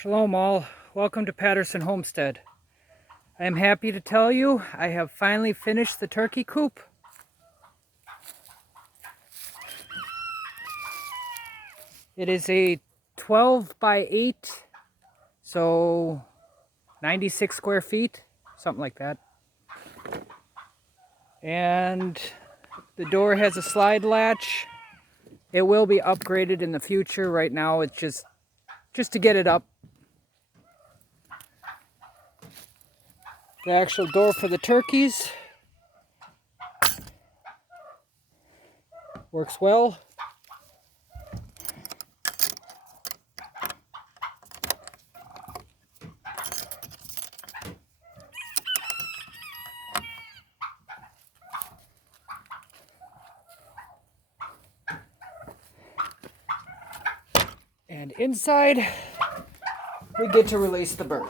Shalom all, welcome to Patterson Homestead. I am happy to tell you I have finally finished the turkey coop. It is a 12 by 8, so 96 square feet, something like that. And the door has a slide latch. It will be upgraded in the future. Right now it's just to get it up. The actual door for the turkeys works well. And inside, we get to release the birds.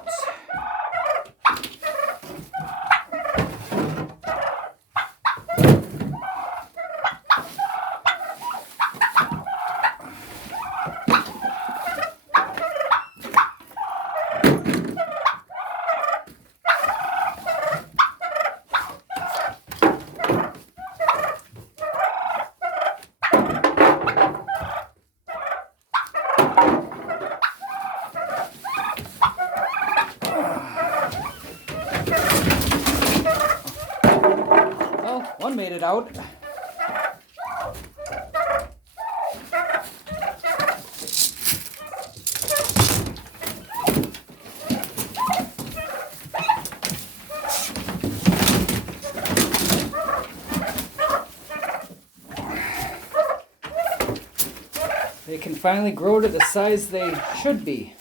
Well, one made it out. They can finally grow to the size they should be.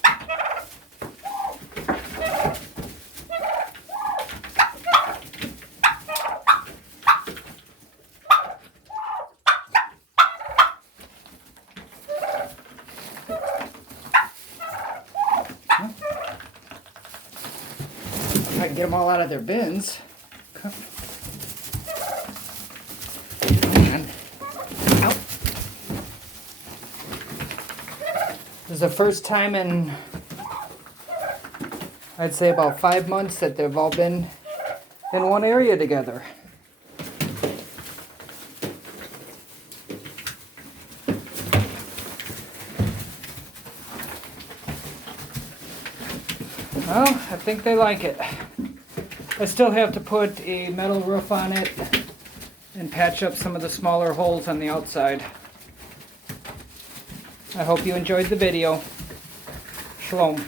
I can get them all out of their bins. This is the first time in, I'd say, about 5 months that they've all been in one area together. Well, I think they like it. I still have to put a metal roof on it and patch up some of the smaller holes on the outside. I hope you enjoyed the video. Shalom.